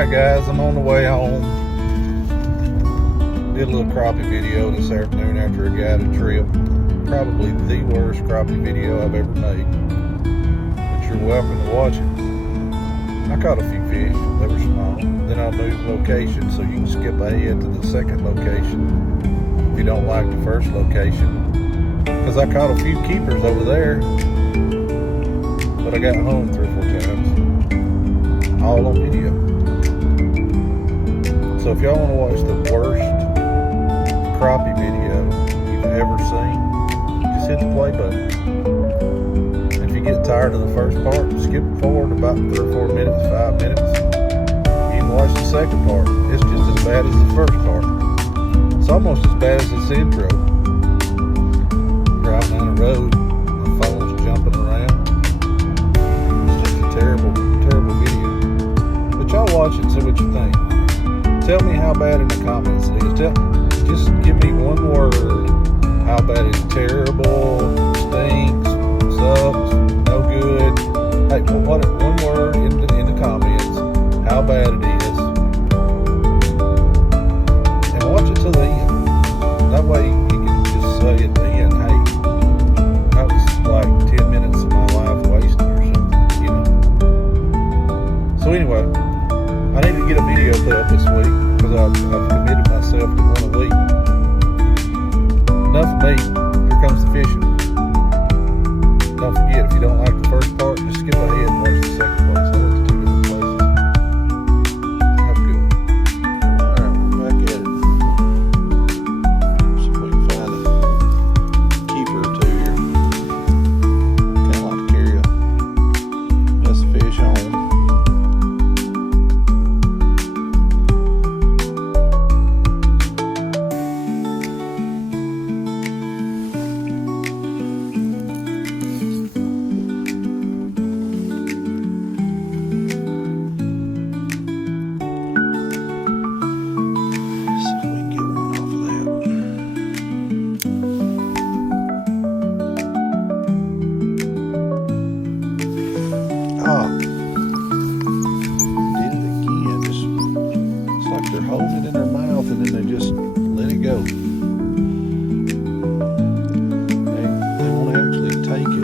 Alright guys, I'm on the way home. Did a little crappie video this afternoon after a guided trip. Probably the worst crappie video I've ever made, but you're welcome to watch it. I caught a few fish, they were small. Then I'll move location so you can skip ahead to the second location if you don't like the first location. Because I caught a few keepers over there, but I got home 3 or 4 times, all on video. So if y'all want to watch the worst crappie video you've ever seen, just hit the play button. And if you get tired of the first part, skip forward about 3 or 4 minutes, 5 minutes. You can watch the second part. It's just as bad as the first part. It's almost as bad as this intro. Driving down the road, my phone's jumping around. It's just a terrible, terrible video. But y'all watch it and see what you think. Tell me how bad in the comments it is. Just give me one word. How bad it is. Terrible, stinks, sucks, no good. Hey, one word in the comments. How bad it is. And watch it to the end. That way you can just say at the end, hey, that was like 10 minutes of my life wasted or something, you know. So anyway, I need to get a video put up this week because I've committed myself to one a week. Enough of me. Here comes the fishing. Don't forget, if you don't like the first part, just skip ahead and watch the second part. So I went to 2 different places. Have a good one. Alright, we're back at it. See if we can find a keeper or two here. Kind of like to carry a mess of fish home. Hold it in their mouth and then they just let it go. They won't actually take it.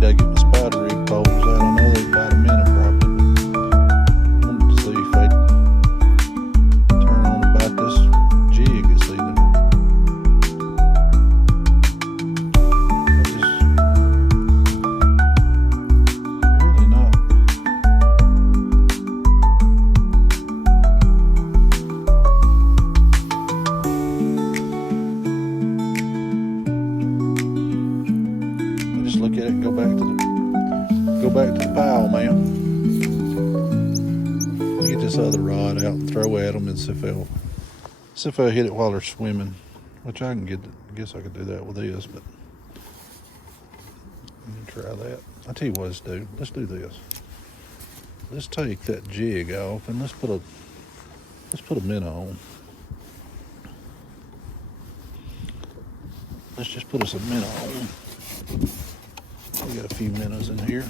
I get my spider rig poles out. I know they're about a minute probably, but I wanted to see if they'd turn on about this jig this evening. They're just really not. I just look at it and go back to the pile, man. Get this other rod out and throw at them and see if they'll hit it while they're swimming. Which I guess I could do that with this, but let me try that. I'll tell you what, let's do this. Let's take that jig off and let's put a minnow on. Let's just put us a minnow on. We got a few minnows in here.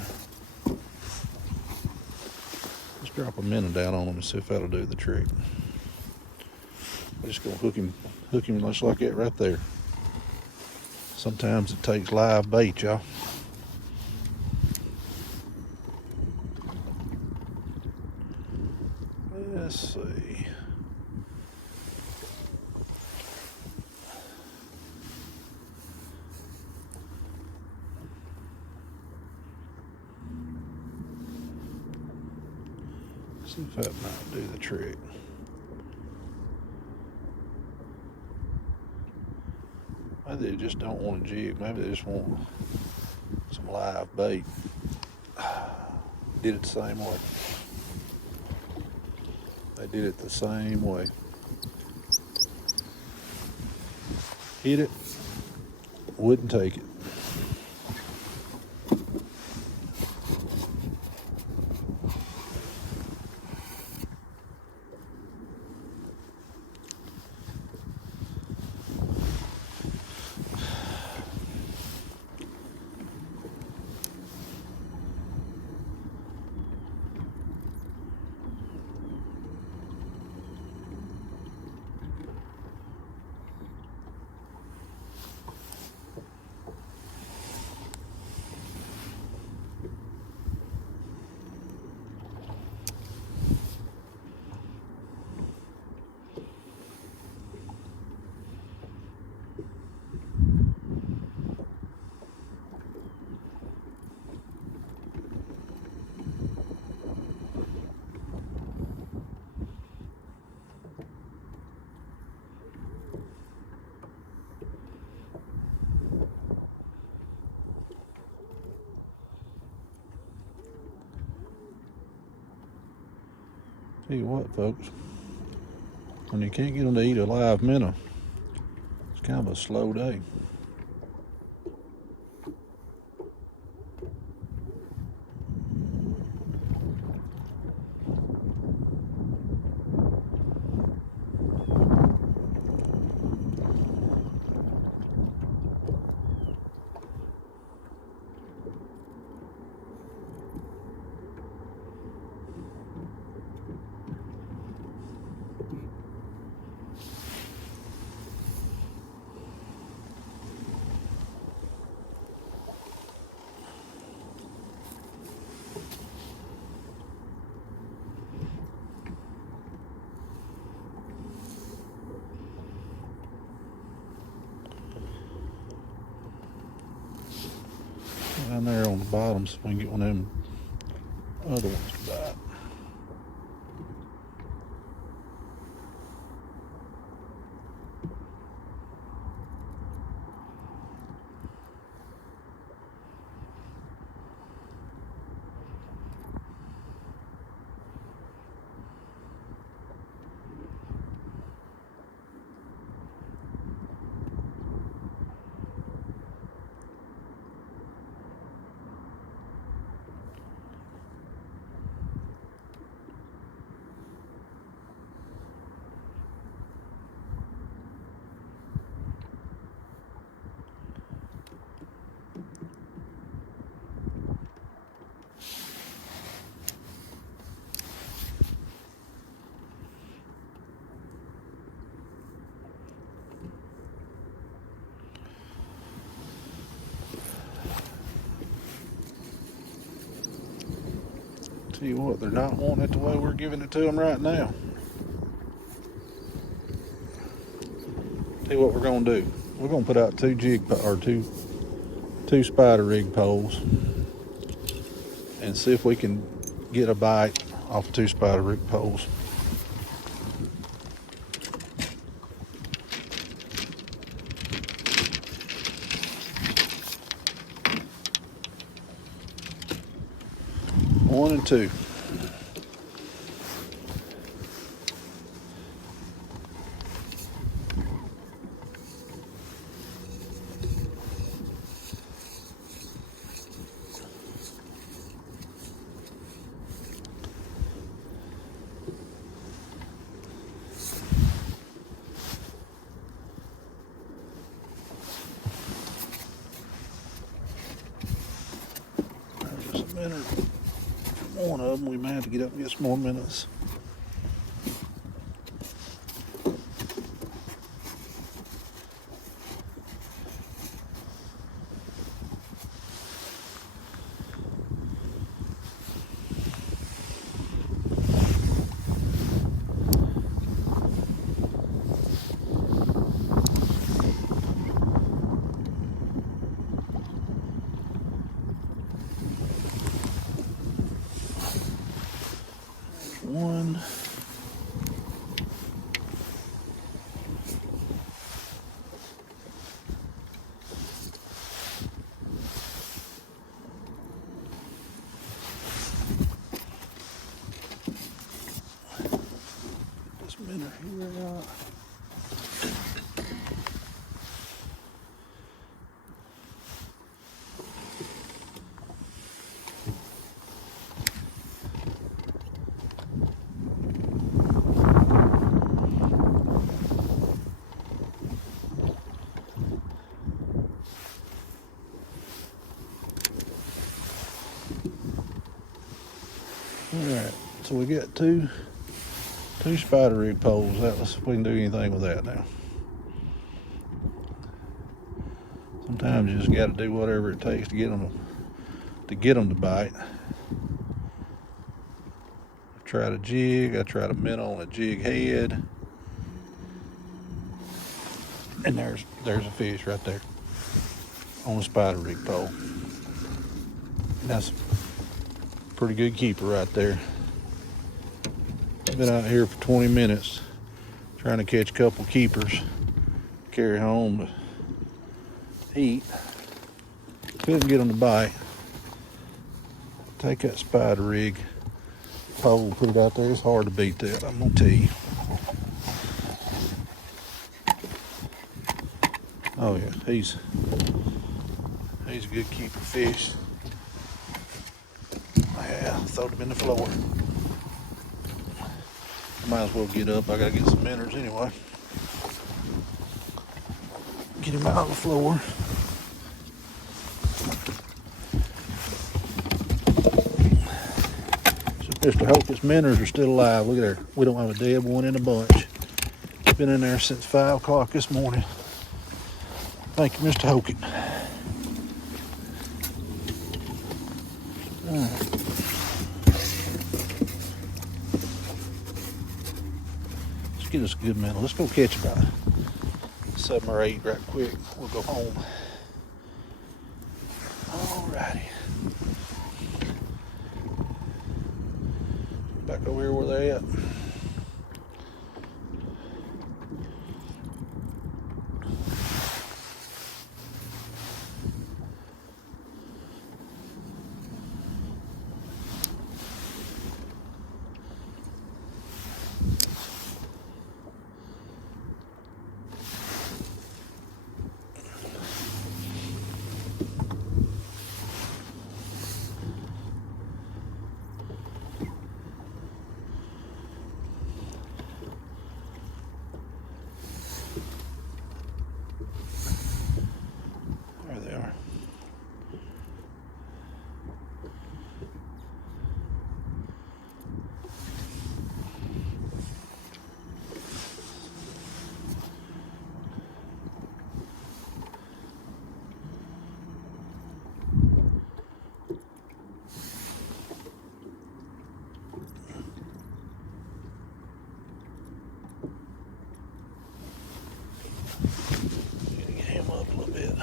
Let's drop a minnow down on them and see if that'll do the trick. We're just gonna hook him just like that right there. Sometimes it takes live bait, y'all. Let's see. See if that might do the trick. Maybe they just don't want a jig. Maybe they just want some live bait. Did it the same way. They did it the same way. Hit it, wouldn't take it. Tell you what, folks, when you can't get them to eat a live minnow, it's kind of a slow day. Down there on the bottom so we can get one of them other ones to bite. Tell you what, they're not wanting it the way we're giving it to them right now. Tell you what we're gonna do. We're gonna put out two spider rig poles and see if we can get a bite off 2 spider rig poles. One and two. There's a minute. One of them, we may have to get up and get some more minutes. One. center here. Alright, so we got two spider rig poles. We can do anything with that now. Sometimes you just got to do whatever it takes to get them to bite. I tried a jig. I tried a minnow on a jig head, and there's a fish right there on a spider rig pole. And that's a pretty good keeper right there. I've been out here for 20 minutes trying to catch a couple keepers, carry home to eat. Couldn't get them to bite. Take that spider rig pole, put it out there. It's hard to beat that, I'm gonna tell you. Oh yeah, he's a good keeper fish. Yeah, throwed him in the floor. Might as well get up. I gotta get some minnows anyway. Get him out on the floor. Mr. Hokus minnows are still alive. Look at there. We don't have a dead one in the bunch. Been in there since 5 o'clock this morning. Thank you, Mr. Hokus. Let's get us a good minnow. Let's go catch about 7 or 8 right quick. We'll go home. Alrighty. Back over here where they at. There they are. Gotta get him up a little bit.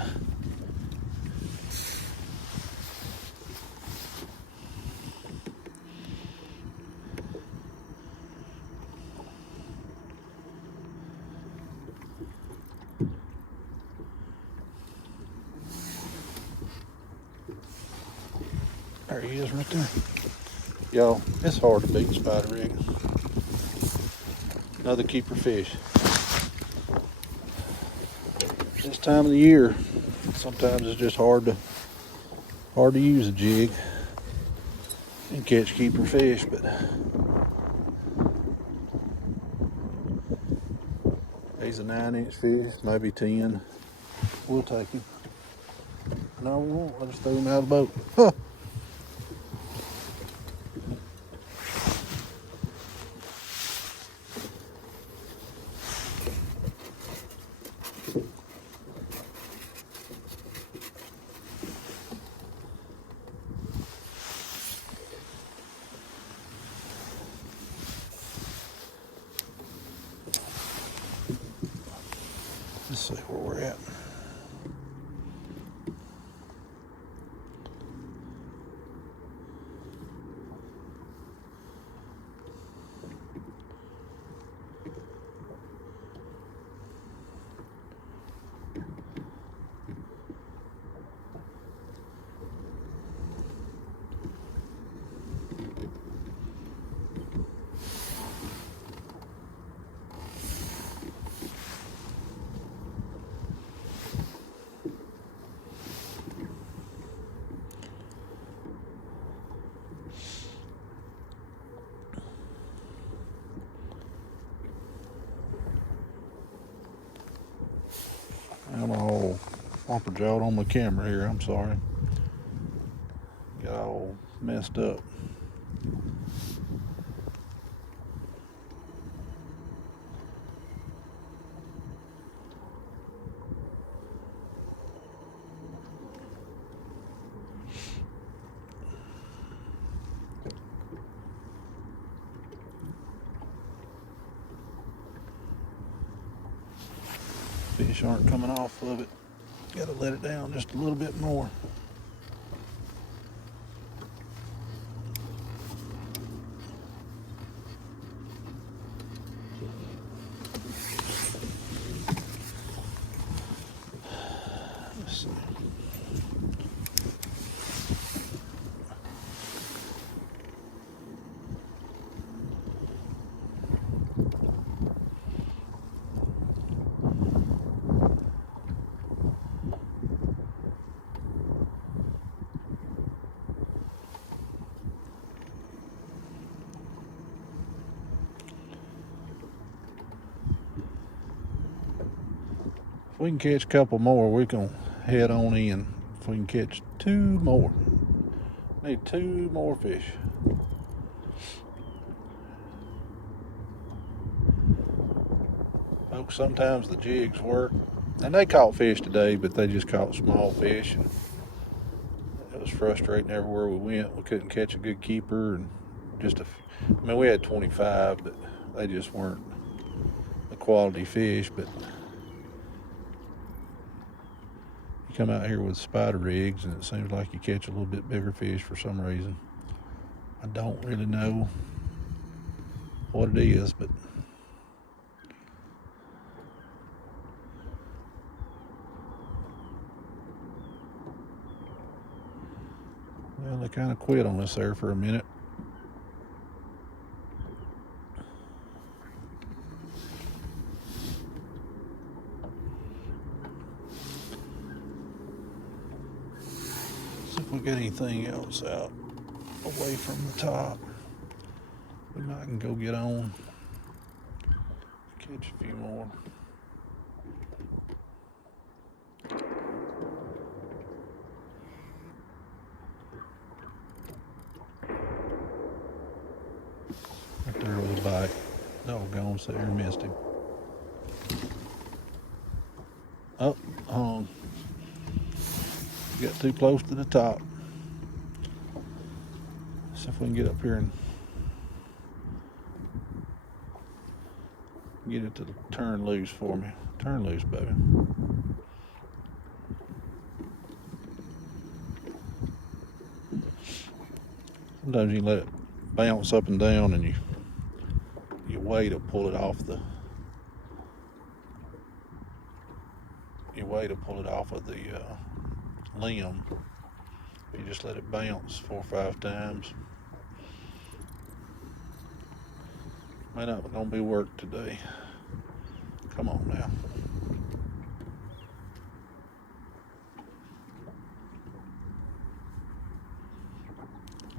There he is right there. Y'all, it's hard to beat spider rig. Another keeper fish. This time of the year, sometimes it's just hard to use a jig and catch keeper fish, but he's a 9-inch fish, maybe 10. We'll take him. No, we won't. I'll just throw him out of the boat. Huh. Let's see where we're at. I'm all whopper-jawed on my camera here, I'm sorry. Got all messed up. Fish aren't coming off of it. Gotta let it down just a little bit more. Let's see. If we can catch a couple more, we're gonna head on in. If we can catch 2 more. Need 2 more fish. Folks, sometimes the jigs work. And they caught fish today, but they just caught small fish. And it was frustrating everywhere we went. We couldn't catch a good keeper. And I mean, we had 25, but they just weren't the quality fish. But you come out here with spider rigs, and it seems like you catch a little bit bigger fish for some reason. I don't really know what it is, but well, they kind of quit on us there for a minute. See if we get anything else out away from the top. We might can go get on, catch a few more. Right there was a bite. Doggone, so there missed him. Oh, got too close to the top. See if we can get up here and get it to turn loose for me. Turn loose, baby. Sometimes you let it bounce up and down, and you wait to pull it off the. You wait to pull it off of the limb. You just let it bounce 4 or 5 times. Might not gonna be work today. Come on now.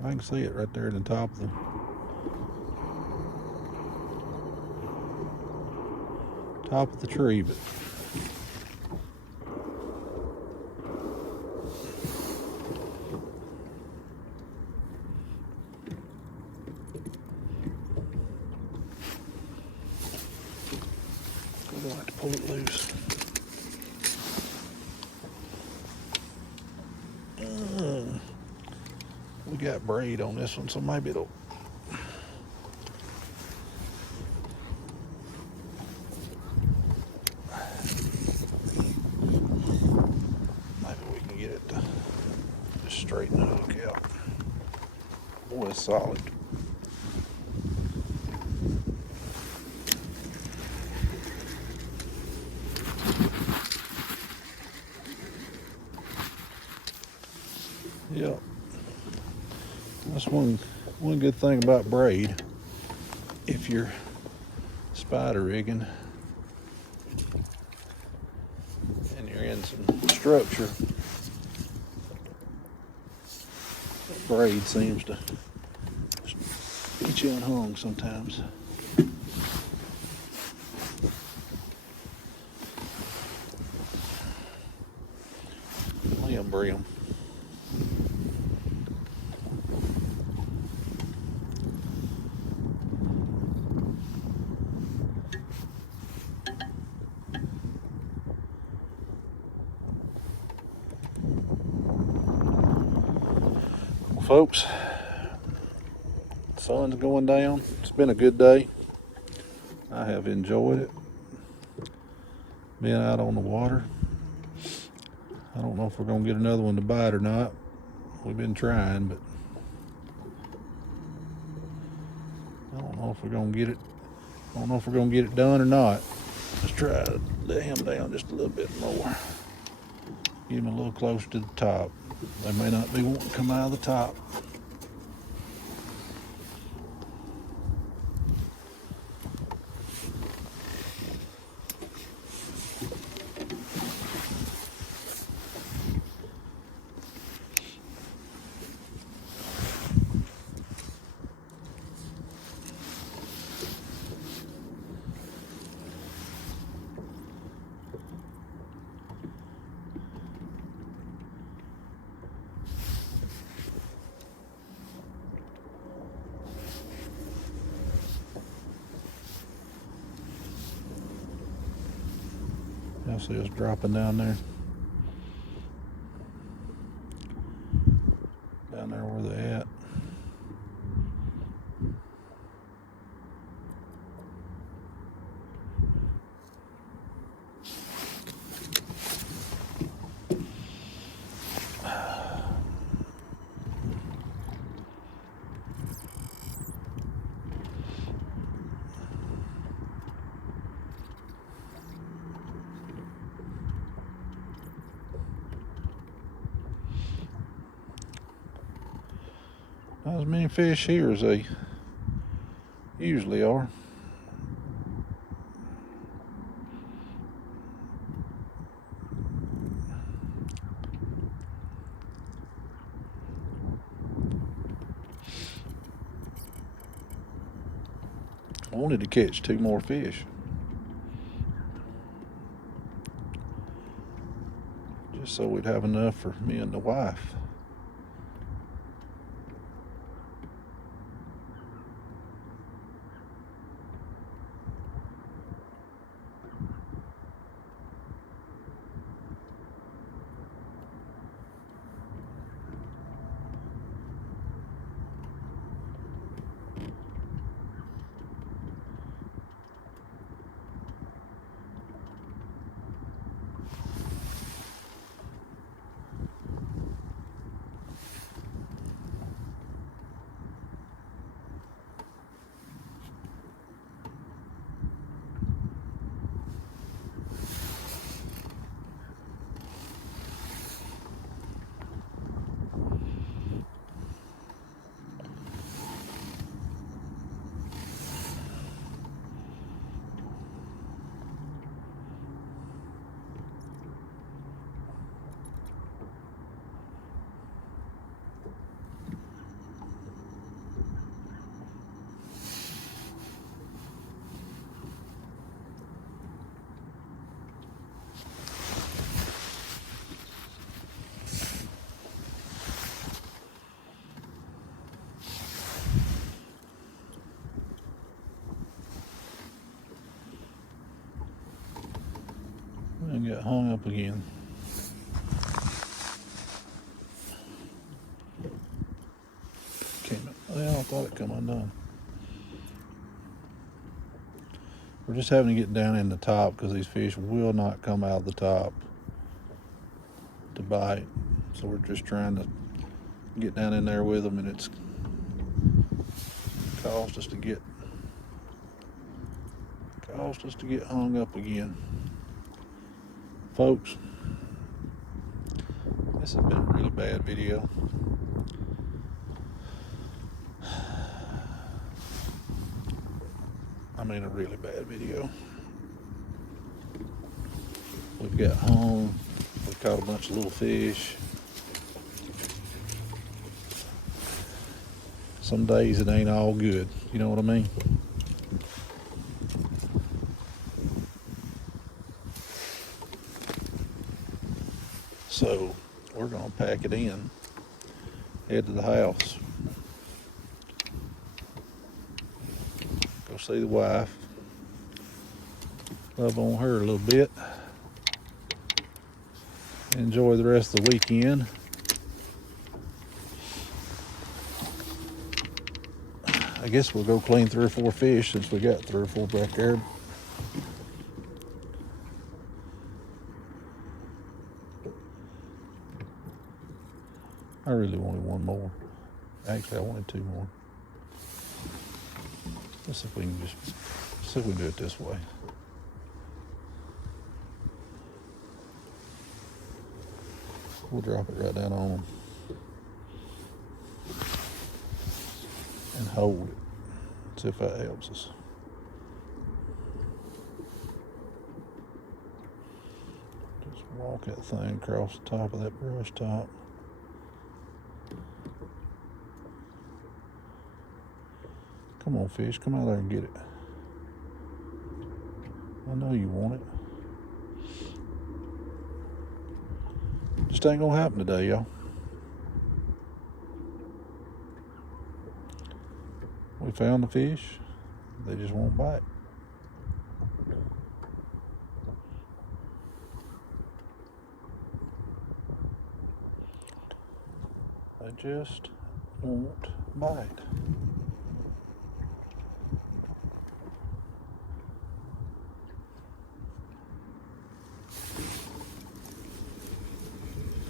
I can see it right there at the top of the tree, but I'm gonna have to pull it loose. We got braid on this one, so maybe it'll. Maybe we can get it to just straighten the hook out. Boy, it's solid. Yep. That's one good thing about braid. If you're spider rigging and you're in some structure, braid seems to get you unhung sometimes. stem brim. Well, folks, the sun's going down. It's been a good day. I have enjoyed it. Being out on the water. I don't know if we're gonna get another one to bite or not. We've been trying, but I don't know if we're gonna get it. I don't know if we're gonna get it done or not. Let's try to let him down just a little bit more. Get him a little closer to the top. They may not be wanting to come out of the top. Y'all see us dropping down there? Down there where they at. Not as many fish here as they usually are. I wanted to catch 2 more fish. Just so we'd have enough for me and the wife. And get hung up again. Well, I thought it come undone. We're just having to get down in the top because these fish will not come out of the top to bite. So we're just trying to get down in there with them, and it's caused us to get hung up again. Folks, this has been a really bad video. I mean, a really bad video. We've got home. We caught a bunch of little fish. Some days it ain't all good. You know what I mean? So we're gonna pack it in, head to the house, go see the wife, love on her a little bit, enjoy the rest of the weekend. I guess we'll go clean 3 or 4 fish since we got 3 or 4 back there. I really wanted 1 more. Actually, I wanted 2 more. Let's see if we can do it this way. We'll drop it right down on them and hold it. See if that helps us. Just walk that thing across the top of that brush top. Come on, fish, come out there and get it. I know you want it. Just ain't gonna happen today, y'all. We found the fish, they just won't bite. They just won't bite.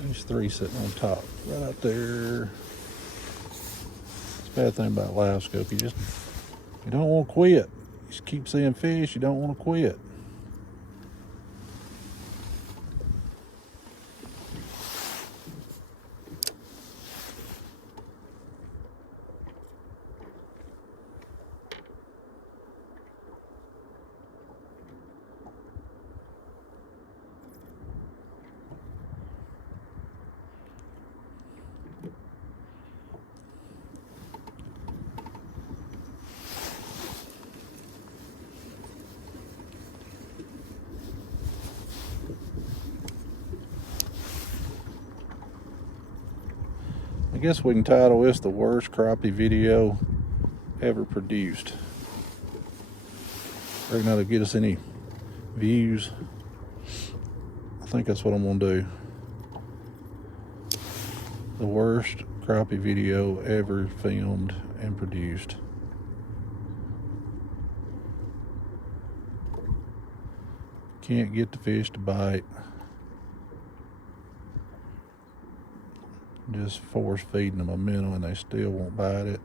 There's 3 sitting on top, right out there. It's a bad thing about live scope. You don't want to quit. You just keep seeing fish. You don't want to quit. I guess we can title this the worst crappie video ever produced. Reckon that'll get us any views. I think that's what I'm gonna do. The worst crappie video ever filmed and produced. Can't get the fish to bite. Just force feeding them a minnow and they still won't bite it.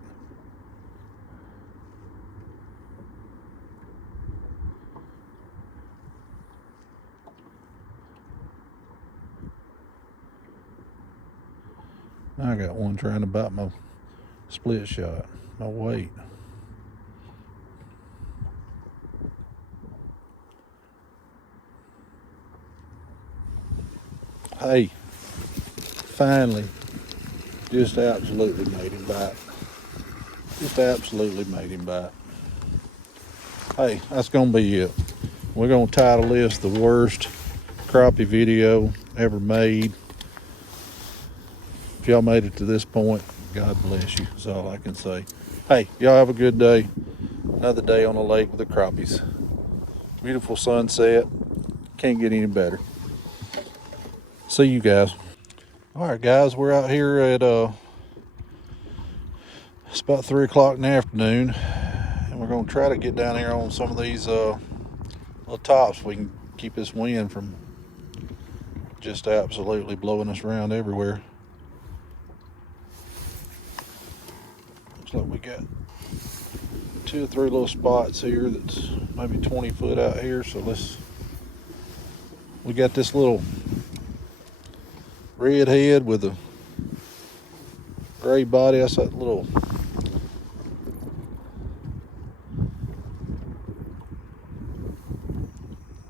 I got one trying to bite my split shot, my weight. Hey, finally. Just absolutely made him bite. Just absolutely made him bite. Hey, that's gonna be it. We're gonna title this the worst crappie video ever made. If y'all made it to this point, God bless you, is all I can say. Hey, y'all have a good day. Another day on the lake with the crappies. Beautiful sunset. Can't get any better. See you guys. All right, guys, we're out here at it's about 3 o'clock in the afternoon, and we're gonna try to get down here on some of these little tops so we can keep this wind from just absolutely blowing us around everywhere. Looks like we got 2 or 3 little spots here that's maybe 20 foot out here, so we got this little red head with a gray body. That's that little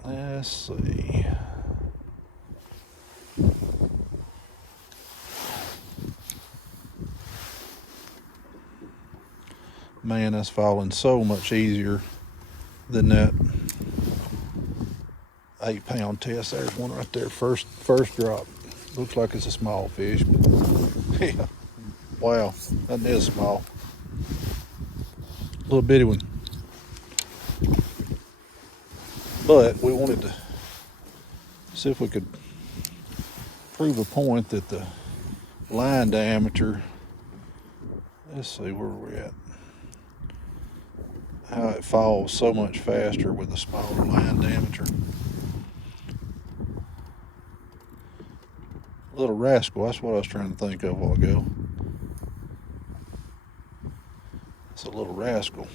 let's see. Man, that's falling so much easier than that 8-pound test. There's one right there, first drop. Looks like it's a small fish, but yeah, wow, that is small. Little bitty one. But we wanted to see if we could prove a point that the line diameter, let's see where we're at, how it falls so much faster with a smaller line diameter. Little rascal, that's what I was trying to think of a while ago. It's a little rascal.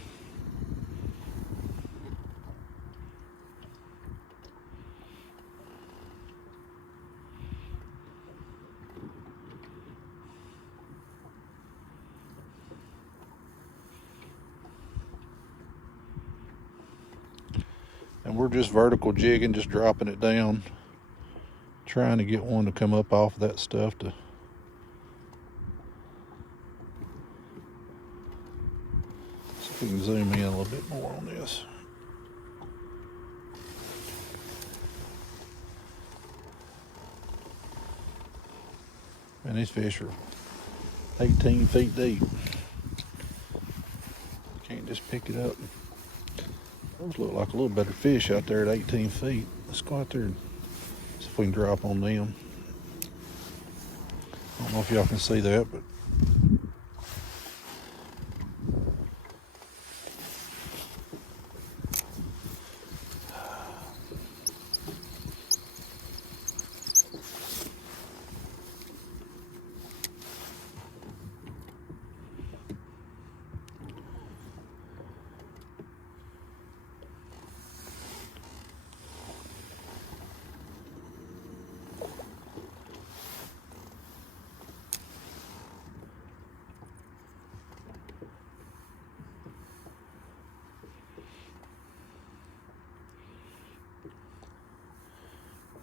And we're just vertical jigging, just dropping it down, trying to get one to come up off of that stuff to see if we can zoom in a little bit more on this. And these fish are 18 feet deep. Can't just pick it up. Those look like a little better fish out there at 18 feet. Let's go out there and see if we can drop on them. I don't know if y'all can see that, but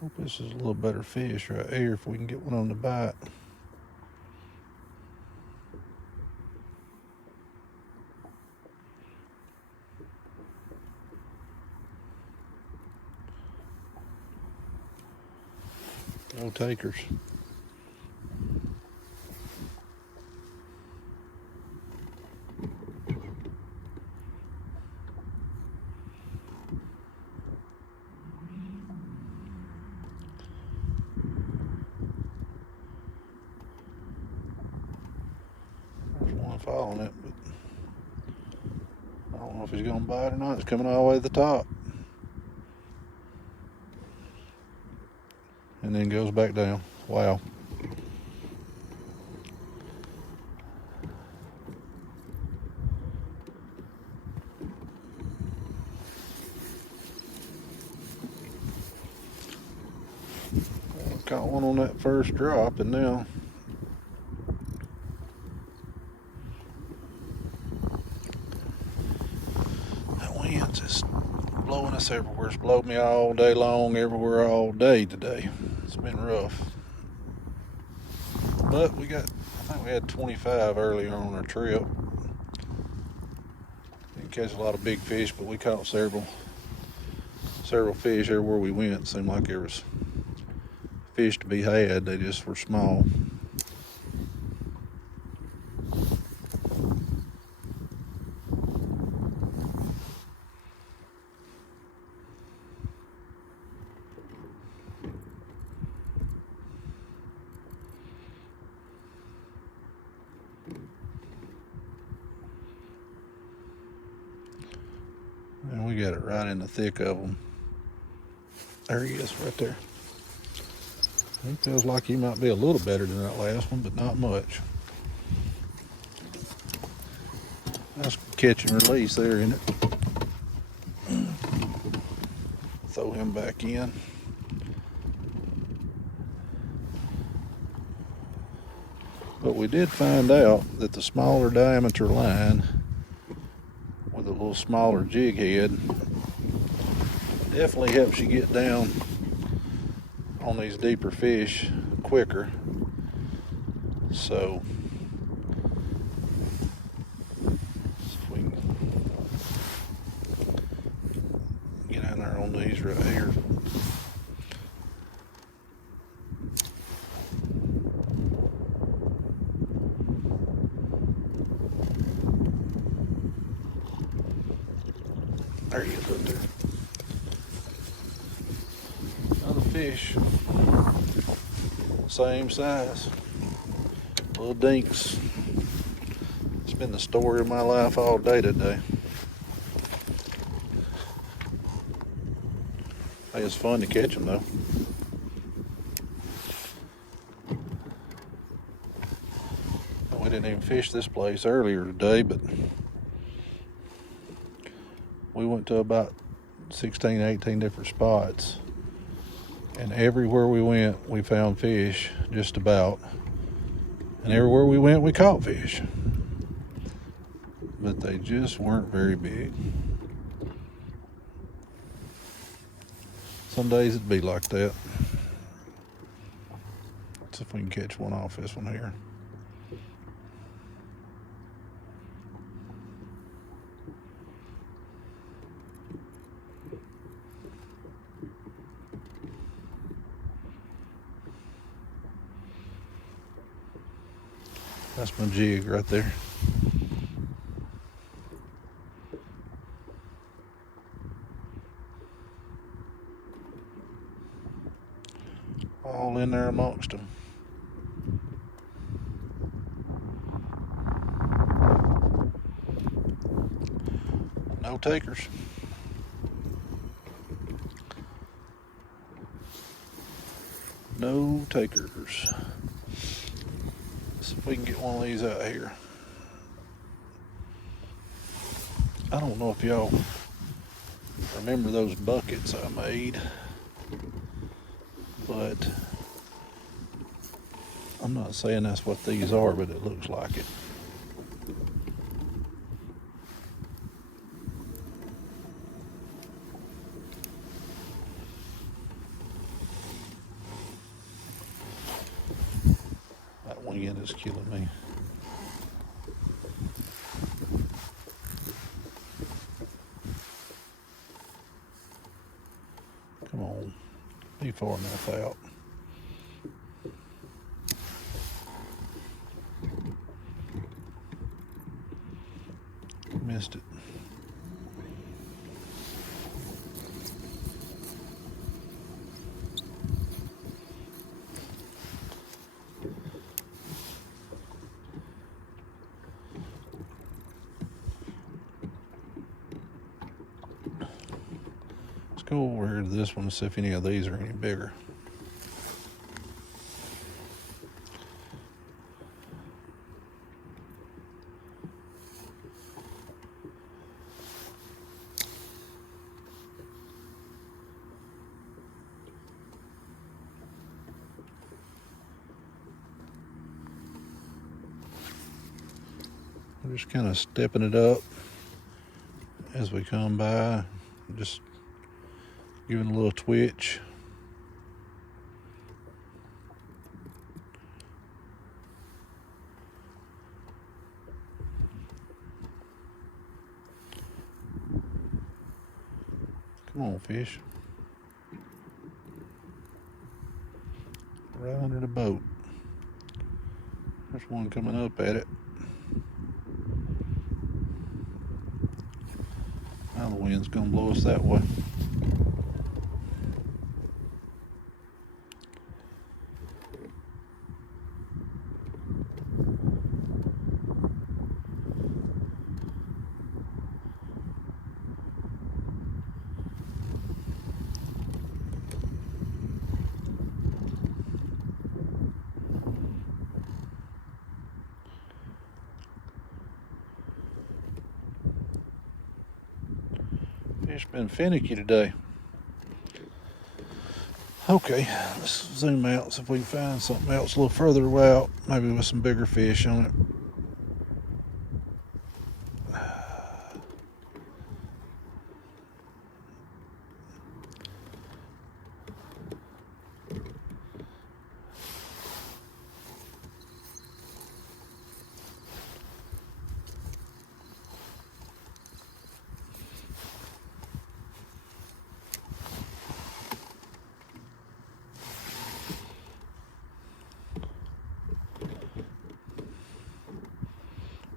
hope this is a little better fish right here if we can get one on the bite. No takers. Following it, but I don't know if he's gonna bite or not. It's coming all the way to the top and then goes back down. Wow. Well, caught one on that first drop, and now wind's just blowing us everywhere. It's blowed me all day long, everywhere, all day today. It's been rough. But I think we had 25 earlier on our trip. Didn't catch a lot of big fish, but we caught several fish everywhere we went. It seemed like there was fish to be had. They just were small. And we got it right in the thick of them. There he is, right there. He feels like he might be a little better than that last one, but not much. Nice catch and release there, isn't it? Throw him back in. But we did find out that the smaller diameter line with a little smaller jig head definitely helps you get down on these deeper fish quicker. So if we can get in there on these right here. fish. Same size. Little dinks. It's been the story of my life all day today. Hey, it's fun to catch them though. We didn't even fish this place earlier today, but we went to about 16, 18 different spots. And everywhere we went, we found fish, just about. And everywhere we went, we caught fish. But they just weren't very big. Some days it'd be like that. Let's see if we can catch one off this one here. That's my jig right there. All in there amongst them. No takers. No takers. See if we can get one of these out here. I don't know if y'all remember those buckets I made, but I'm not saying that's what these are, but it looks like it. That one again is killing me. Come on, be far enough out. Missed it. Let's go over here to this one and see if any of these are any bigger. We're just kind of stepping it up as we come by, just giving a little twitch. Come on, fish. Right under the boat. There's one coming up at it. Now the wind's gonna blow us that way. Fish been finicky today. Okay, let's zoom out, see if we can find something else a little further out, maybe with some bigger fish on it.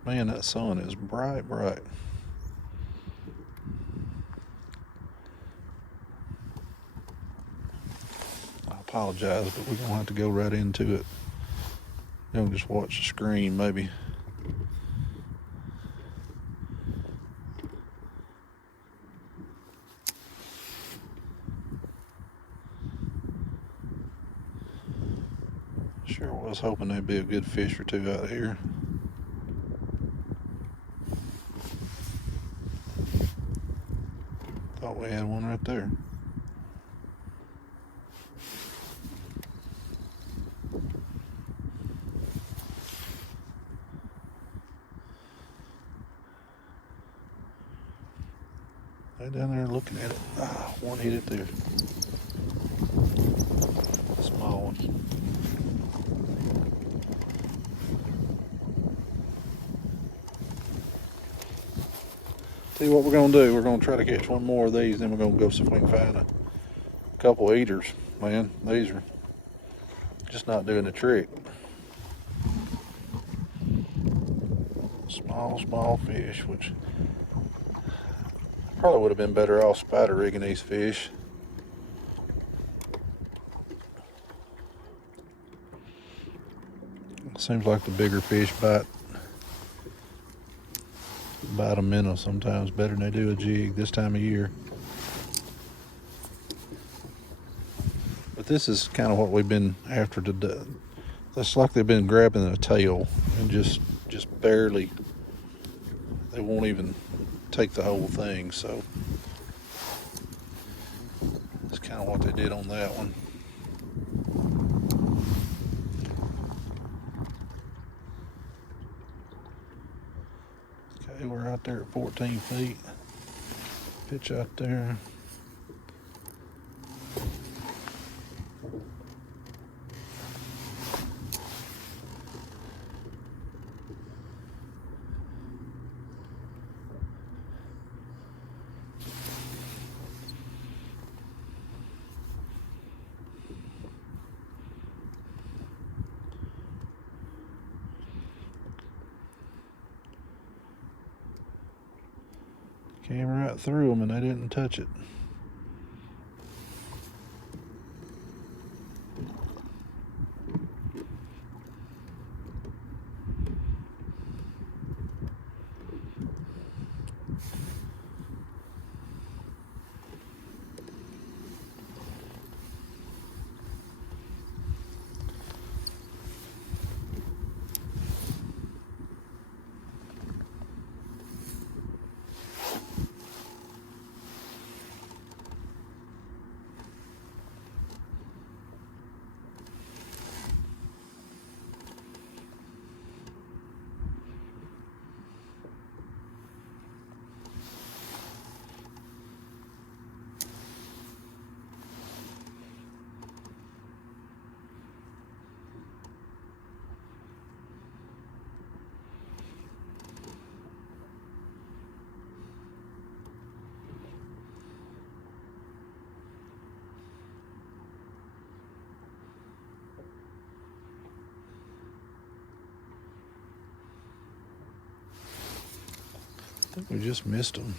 Man, that sun is bright, bright. apologize, but we're gonna have to go right into it. Don't just watch the screen, maybe. Sure was hoping there'd be a good fish or two out here. Thought we had one right there. They're down there looking at it. Ah, one hit it there. Small one. See what we're gonna do. We're gonna try to catch one more of these, then we're gonna go see if we can find a couple eaters. Man, these are just not doing the trick. Small fish, which probably would have been better off spider rigging these fish. Seems like the bigger fish bite a minnow sometimes better than they do a jig this time of year. But this is kind of what we've been after today. It's like they've been grabbing a tail and just barely. They won't even take the whole thing, so that's kind of what they did on that one. Okay, we're out there at 14 feet. Pitch out there. Came right through them and they didn't touch it. I think we just missed them.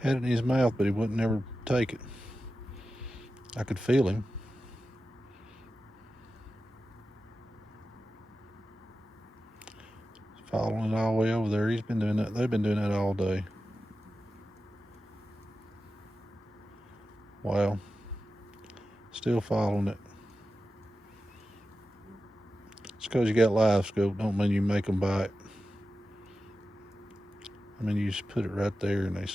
Had it in his mouth, but he wouldn't never take it. I could feel him. Following it all the way over there. He's been doing that. They've been doing that all day. Wow. Still following it. Just because you got live scope don't mean you make them bite. I mean, you just put it right there and they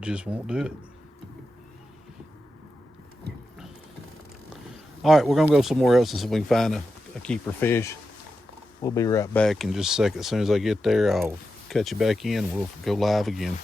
just won't do it. All right, we're gonna go somewhere else and see if we can find a keeper fish. We'll be right back in just a second. As soon as I get there, I'll cut you back in. We'll go live again.